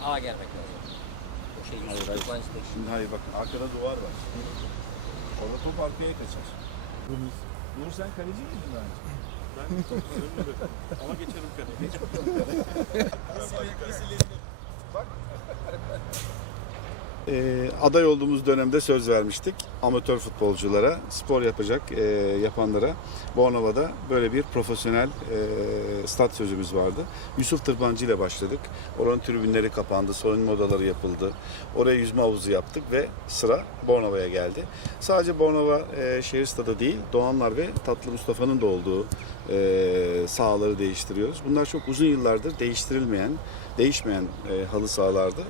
sağa gelmek lazım. O şey Hayır, hayır. Türkmen'deki. Şimdi hayır bakın arkada duvar var. Orada top arkaya kaçar. Nur sen kaleci miydin önce? Ben top önümde. Ama geçerim kaleye. Ee, aday olduğumuz dönemde söz vermiştik amatör futbolculara, spor yapacak e, yapanlara. Bornova'da böyle bir profesyonel e, stat sözümüz vardı. Yusuf Tırbancı ile başladık. Oranın tribünleri kapandı, soyunma odaları yapıldı. Oraya yüzme havuzu yaptık ve sıra Bornova'ya geldi. Sadece Bornova e, şehir stadı değil, Doğanlar ve Tatlı Mustafa'nın da olduğu e, sahaları değiştiriyoruz. Bunlar çok uzun yıllardır değiştirilmeyen, değişmeyen e, halı sahalardı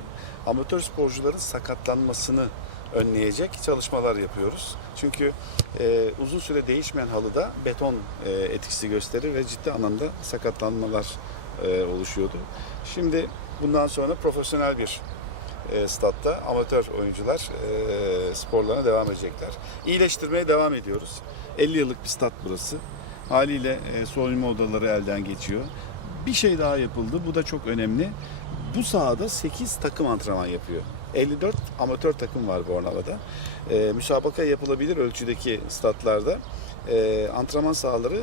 amatör sporcuların sakatlanmasını önleyecek çalışmalar yapıyoruz. Çünkü e, uzun süre değişmeyen halıda beton e, etkisi gösterir ve ciddi anlamda sakatlanmalar e, oluşuyordu. Şimdi bundan sonra profesyonel bir e, statta amatör oyuncular e, sporlarına devam edecekler. İyileştirmeye devam ediyoruz. 50 yıllık bir stat burası. Haliyle e, soyunma odaları elden geçiyor. Bir şey daha yapıldı. Bu da çok önemli. Bu sahada 8 takım antrenman yapıyor. 54 amatör takım var Bornova'da. E, müsabaka yapılabilir ölçüdeki statlarda. E, antrenman sahaları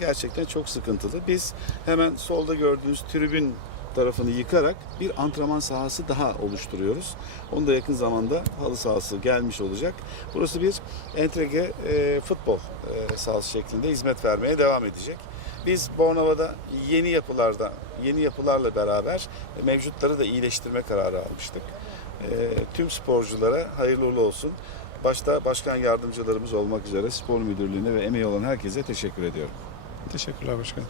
gerçekten çok sıkıntılı. Biz hemen solda gördüğünüz tribün tarafını yıkarak bir antrenman sahası daha oluşturuyoruz. Onu da yakın zamanda halı sahası gelmiş olacak. Burası bir entegre e, futbol e, sahası şeklinde hizmet vermeye devam edecek. Biz Bornova'da yeni yapılarda, yeni yapılarla beraber mevcutları da iyileştirme kararı almıştık. E, tüm sporculara hayırlı uğurlu olsun. Başta başkan yardımcılarımız olmak üzere spor müdürlüğüne ve emeği olan herkese teşekkür ediyorum. Teşekkürler başkanım.